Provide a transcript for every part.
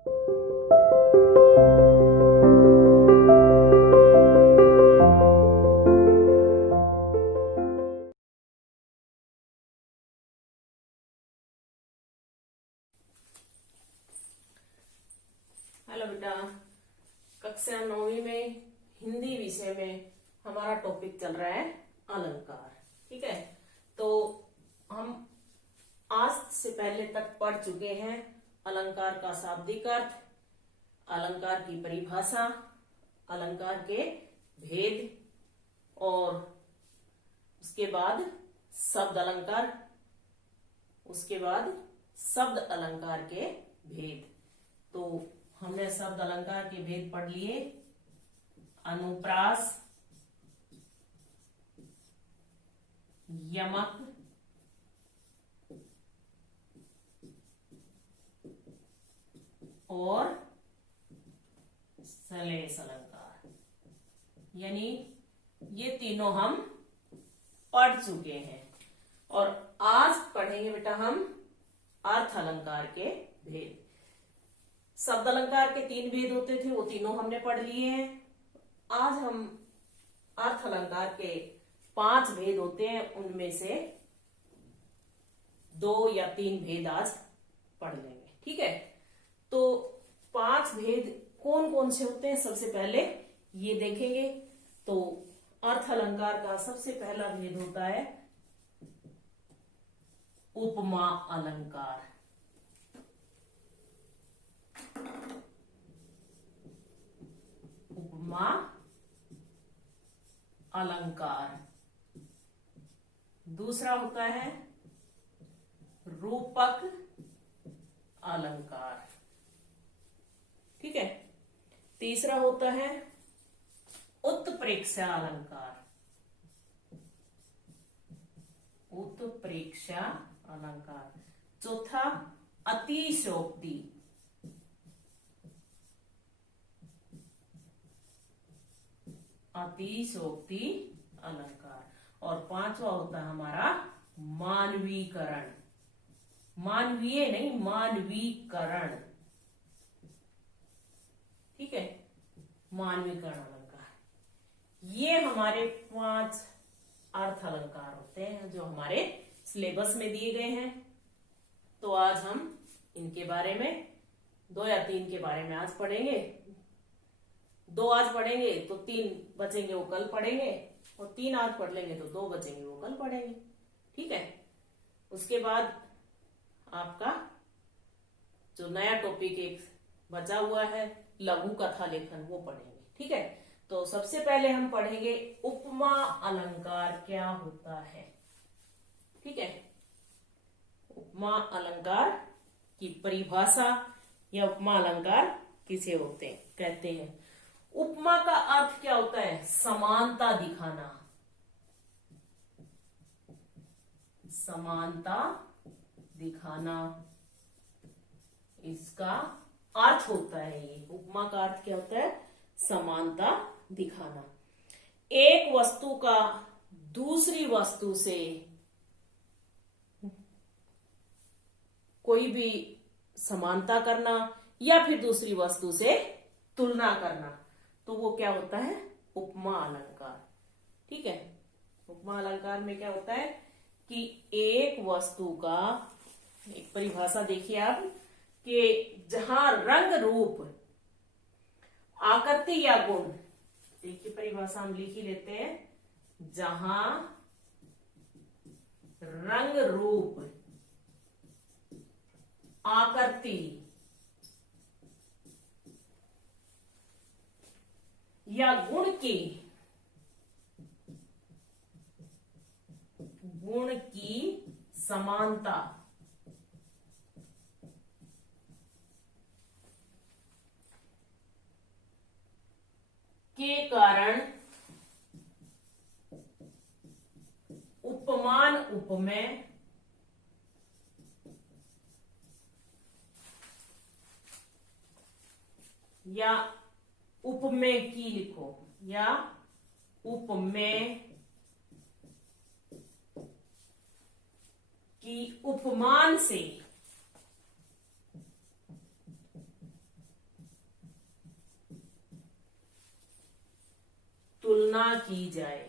Hello बेटा, कक्षा 9वीं में हिंदी विषय में हमारा टॉपिक चल रहा है अलंकार। ठीक है, तो हम आज से पहले तक पढ़ चुके हैं अलंकार का शाब्दिक अर्थ, अलंकार की परिभाषा, अलंकार के भेद और उसके बाद शब्द अलंकार, उसके बाद शब्द अलंकार के भेद। तो हमने शब्द अलंकार के भेद पढ़ लिए। अनुप्रास, यमक, और श्लेष अलंकार, यानी ये तीनों हम पढ़ चुके हैं। और आज पढ़ेंगे बेटा हम अर्थ अलंकार के भेद। शब्द अलंकार के 3 भेद होते थे, वो तीनों हमने पढ़ लिए हैं। आज हम अर्थ अलंकार के 5 भेद होते हैं, उनमें से 2 या 3 भेद आज पढ़ लेंगे। ठीक है, तो 5 भेद कौन कौन से होते हैं सबसे पहले ये देखेंगे। तो अर्थ अलंकार का सबसे पहला भेद होता है उपमा अलंकार। उपमा अलंकार। दूसरा होता है रूपक अलंकार। ठीक है, तीसरा होता है उत्प्रेक्षा अलंकार। उत्प्रेक्षा अलंकार। चौथा अतिशयोक्ति। अतिशयोक्ति अलंकार। और 5वां होता है हमारा मानवीकरण। मानवीय नहीं, मानवीकरण। ठीक है, मानवीकरण अलंकार। ये हमारे 5 अर्थ अलंकार होते हैं जो हमारे सिलेबस में दिए गए हैं। तो आज हम इनके बारे में 2 या 3 के बारे में आज पढ़ेंगे। 2 आज पढ़ेंगे तो 3 बचेंगे वो कल पढ़ेंगे, और 3 आज पढ़ लेंगे तो 2 बचेंगे वो कल पढ़ेंगे। ठीक है, उसके बाद आपका जो नया टॉपिक एक बचा हुआ है लघु कथा लेखन, वो पढ़ेंगे। ठीक है, तो सबसे पहले हम पढ़ेंगे उपमा अलंकार क्या होता है। ठीक है, उपमा अलंकार की परिभाषा या उपमा अलंकार किसे कहते हैं। उपमा का अर्थ क्या होता है? समानता दिखाना। समानता दिखाना इसका अर्थ होता है। ये उपमा का अर्थ क्या होता है? समानता दिखाना। एक वस्तु का दूसरी वस्तु से कोई भी समानता करना या फिर दूसरी वस्तु से तुलना करना, तो वो क्या होता है? उपमा अलंकार। ठीक है, उपमा अलंकार में क्या होता है कि एक वस्तु का, एक परिभाषा देखिए आप, कि जहां रंग रूप आकृति या गुण, देखिए परिभाषा हम लिख ही लेते हैं, जहां रंग रूप आकृति या गुण की समानता के कारण उपमान उपमेय या उपमेय की लिखो, या उपमेय की उपमान से तुलना की जाए,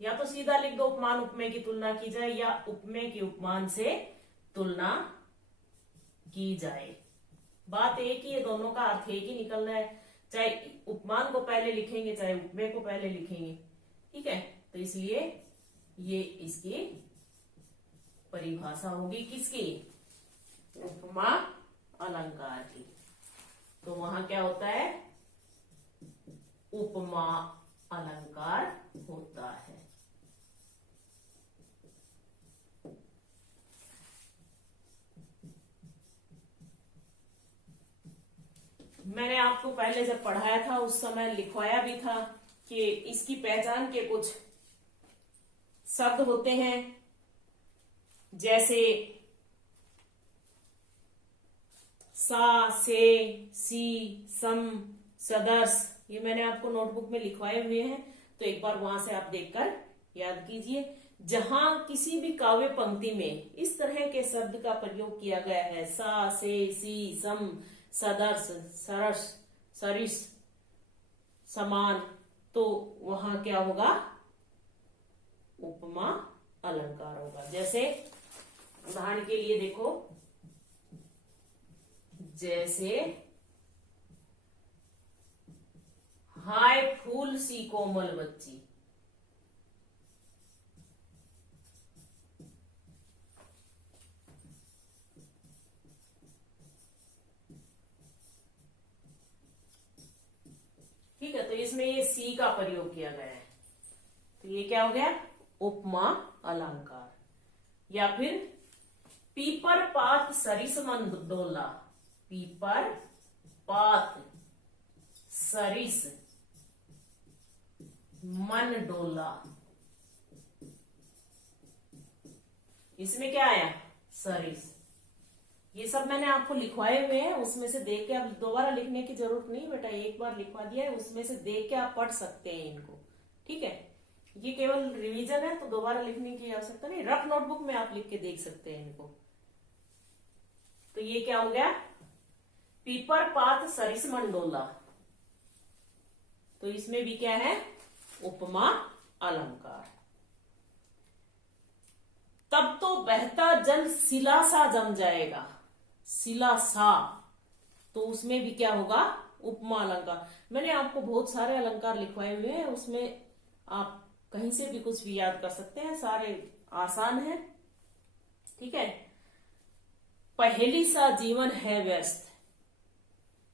या तो सीधा लिख दो उपमान उपमेय की तुलना की जाए, या उपमेय की उपमान से तुलना की जाए। बात एक ही है, दोनों का अर्थ एक ही निकल रहा है, चाहे उपमान को पहले लिखेंगे चाहे उपमेय को पहले लिखेंगे। ठीक है, तो इसलिए ये इसकी परिभाषा होगी किसकी, उपमा अलंकार की। तो वहां क्या होता है, उपमा अलंकार होता है। मैंने आपको पहले जब पढ़ाया था उस समय लिखवाया भी था कि इसकी पहचान के कुछ शब्द होते हैं, जैसे सा, से, सी, सम, सदर्श, ये मैंने आपको नोटबुक में लिखवाए हुए हैं, तो एक बार वहां से आप देखकर याद कीजिए। जहां किसी भी काव्य पंक्ति में इस तरह के शब्द का प्रयोग किया गया है, सा, से, सी, सम, सदर्श, सरस, सरिस, समान, तो वहां क्या होगा, उपमा अलंकार होगा। जैसे उदाहरण के लिए देखो, जैसे हाय फूल सी कोमल बच्ची, ठीक है, तो इसमें ये सी का प्रयोग किया गया है, तो ये क्या हो गया, उपमा अलंकार। या फिर पीपर पात सरिस मन डोला, पीपर पात सरिस मन डोला, इसमें क्या आया, सरिस। ये सब मैंने आपको लिखवाए हुए हैं, उसमें से देख के, आप दोबारा लिखने की जरूरत नहीं बेटा, एक बार लिखवा दिया है, उसमें से देख के आप पढ़ सकते हैं इनको। ठीक है, ये केवल रिवीजन है, तो दोबारा लिखने की आवश्यकता नहीं, रफ नोटबुक में आप लिख के देख सकते हैं इनको। तो ये क्या हो गया, पीपर पात सरिस मंडोला, तो इसमें भी क्या है, उपमा अलंकार। तब तो बहता जल शिला सा जम जाएगा, शिला सा, तो उसमें भी क्या होगा, उपमा अलंकार। मैंने आपको बहुत सारे अलंकार लिखवाए हुए हैं, उसमें आप कहीं से भी कुछ भी याद कर सकते हैं, सारे आसान है। ठीक है, पहेली सा जीवन है व्यस्त,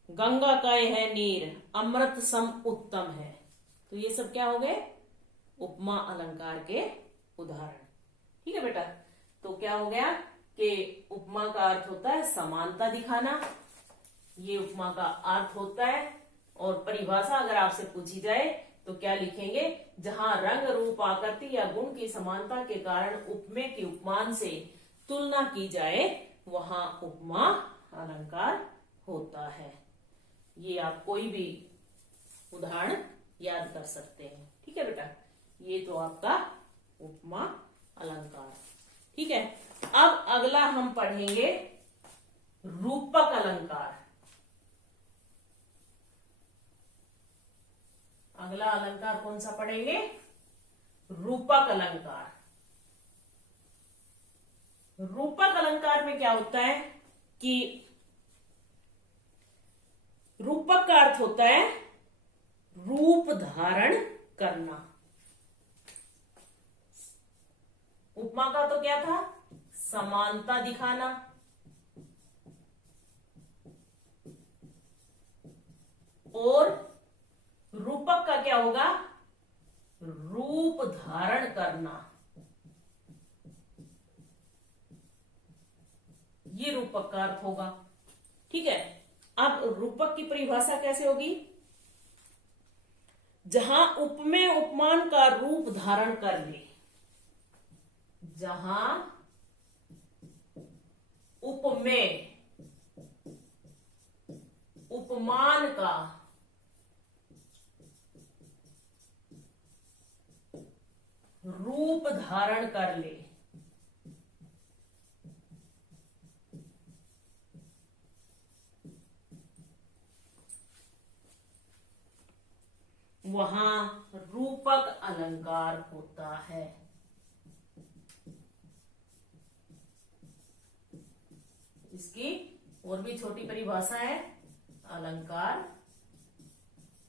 गंगा का है नीर, अमृत सम उत्तम है, तो ये सब क्या हो गए, उपमा अलंकार के उदाहरण। ठीक है बेटा, तो क्या हो गया कि उपमा का अर्थ होता है समानता दिखाना, ये उपमा का अर्थ होता है। और परिभाषा अगर आपसे पूछी जाए तो क्या लिखेंगे, जहां रंग रूप आकृति या गुण की समानता के कारण उपमेय के उपमान से तुलना की जाए वहां उपमा अलंकार होता है। ये आप कोई भी उदाहरण याद कर सकते हैं। ठीक है बेटा, ये तो आपका उपमा अलंकार। ठीक है, अब अगला हम पढ़ेंगे रूपक अलंकार। अगला अलंकार कौन सा पढ़ेंगे, रूपक अलंकार। रूपक अलंकार में क्या होता है कि रूपक का अर्थ होता है रूप धारण करना। उपमा का तो क्या था, समानता दिखाना, और रूपक का क्या होगा, रूप धारण करना। ये रूपक का अर्थ होगा। ठीक है, अब रूपक की परिभाषा कैसे होगी, जहां उपमेय उपमान का रूप धारण कर ले, जहां उपमेय उपमान का रूप धारण कर ले, वहां रूपक अलंकार होता है। इसकी और भी छोटी परिभाषा है, अलंकार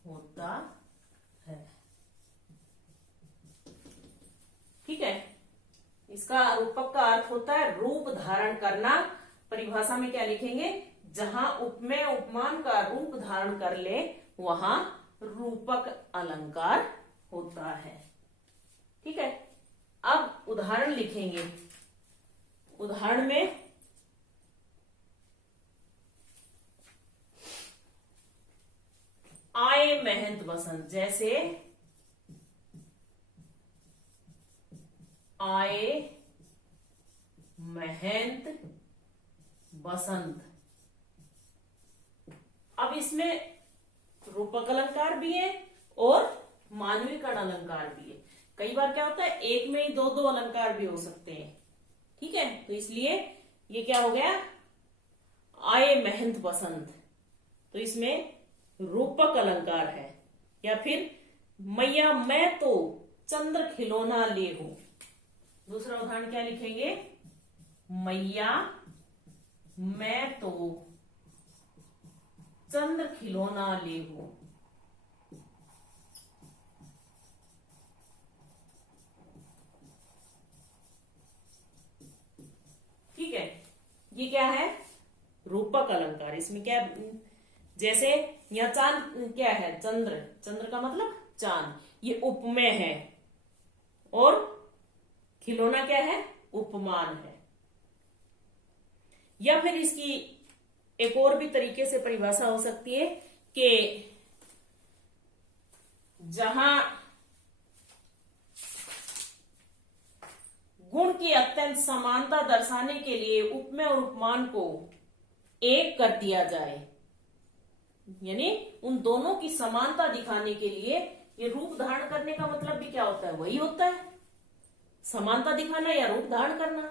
होता है। ठीक है, इसका रूपक का अर्थ होता है रूप धारण करना। परिभाषा में क्या लिखेंगे, जहां उपमेय उपमान का रूप धारण कर ले वहां रूपक अलंकार होता है। ठीक है, अब उदाहरण लिखेंगे। उदाहरण में आए महंत बसंत, जैसे आए महंत बसंत। अब इसमें रूपक अलंकार भी है और मानवीकरण अलंकार भी है। कई बार क्या होता है, एक में ही दो दो अलंकार भी हो सकते हैं। ठीक है, तो इसलिए ये क्या हो गया, आए महंत बसंत, तो इसमें रूपक अलंकार है। या फिर मैया मैं तो चंद्र खिलौना ले हूं। दूसरा उदाहरण क्या लिखेंगे, मैया मैं तो चंद्र खिलौना ले हूं। ठीक है, ये क्या है, रूपक अलंकार। इसमें क्या, जैसे यह चांद क्या है, चंद्र, चंद्र का मतलब चांद, ये उपमेय है और खिलौना क्या है, उपमान है। या फिर इसकी एक और भी तरीके से परिभाषा हो सकती है कि जहां गुण की अत्यंत समानता दर्शाने के लिए उपमेय और उपमान को एक कर दिया जाए, यानी उन दोनों की समानता दिखाने के लिए, ये रूप धारण करने का मतलब भी क्या होता है, वही होता है, समानता दिखाना या रूप धारण करना।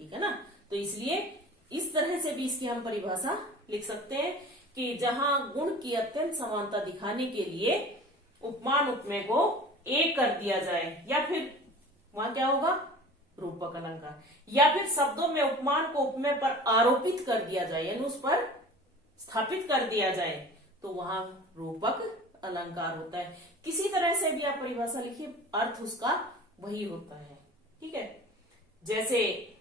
ठीक है ना, तो इसलिए इस तरह से भी इसकी हम परिभाषा लिख सकते हैं कि जहां गुण की अत्यंत समानता दिखाने के लिए उपमान उपमेय को एक कर दिया जाए, या फिर वहां क्या होगा, रूपक अलंकार। या फिर शब्दों में उपमान को उपमेय पर आरोपित कर दिया जाए, यानी उस पर स्थापित कर दिया जाए, तो वहां रूपक अलंकार होता है। किसी तरह से भी आप परिभाषा लिखिए, अर्थ उसका वही होता है। ठीक है, जैसे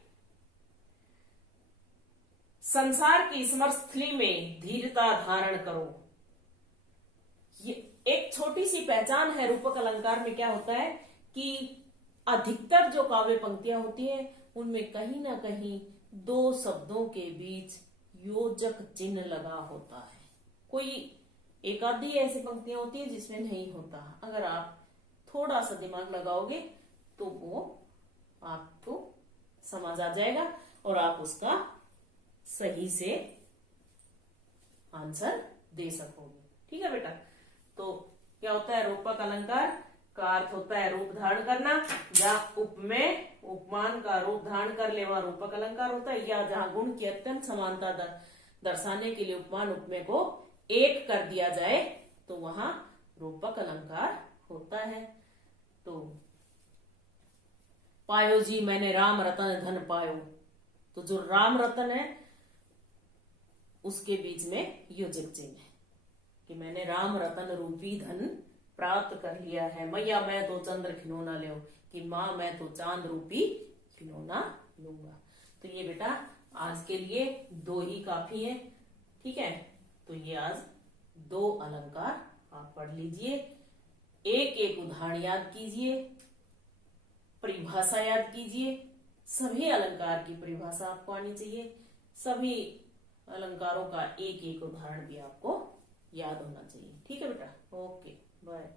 संसार की स्मृति में धीरता धारण करो, ये एक छोटी सी पहचान है। रूपक अलंकार में क्या होता है कि अधिकतर जो काव्य पंक्तियां होती हैं उनमें कहीं ना कहीं दो शब्दों के बीच योजक चिन्ह लगा होता है। कोई एक आधी ऐसी पंक्तियां होती है जिसमें नहीं होता। अगर आप थोड़ा सा दिमाग लगाओगे तो वो आपको समझ आ जाएगा और आप उसका सही से आंसर दे सकोगे। ठीक है बेटा, तो क्या होता है, रूपक अलंकार का अर्थ होता है रूप धारण करना। जहां उपमेय उपमान का रूप धारण कर ले वहां रूपक अलंकार होता है। या जहां गुण की अत्यंत समानता दर्शाने के लिए उपमान उपमेय को एक कर दिया जाए तो वहां रूपक अलंकार होता है। तो पायो जी मैंने राम रतन धन पायो, तो जो राम रतन है उसके बीच में योजक चिन्ह है कि मैंने राम रतन रूपी धन प्राप्त कर लिया है। मैया मैं तो चंद्र खिलौना ले, कि माँ मैं तो चांद रूपी खिलौना लूंगा। तो ये बेटा आज के लिए दो ही काफी है। ठीक है, तो ये आज दो अलंकार आप पढ़ लीजिए, एक एक उदाहरण याद कीजिए, परिभाषा याद कीजिए। सभी अलंकार की परिभाषा आपको आनी चाहिए, सभी अलंकारों का एक एक उदाहरण भी आपको याद होना चाहिए। ठीक है बेटा, ओके बाय।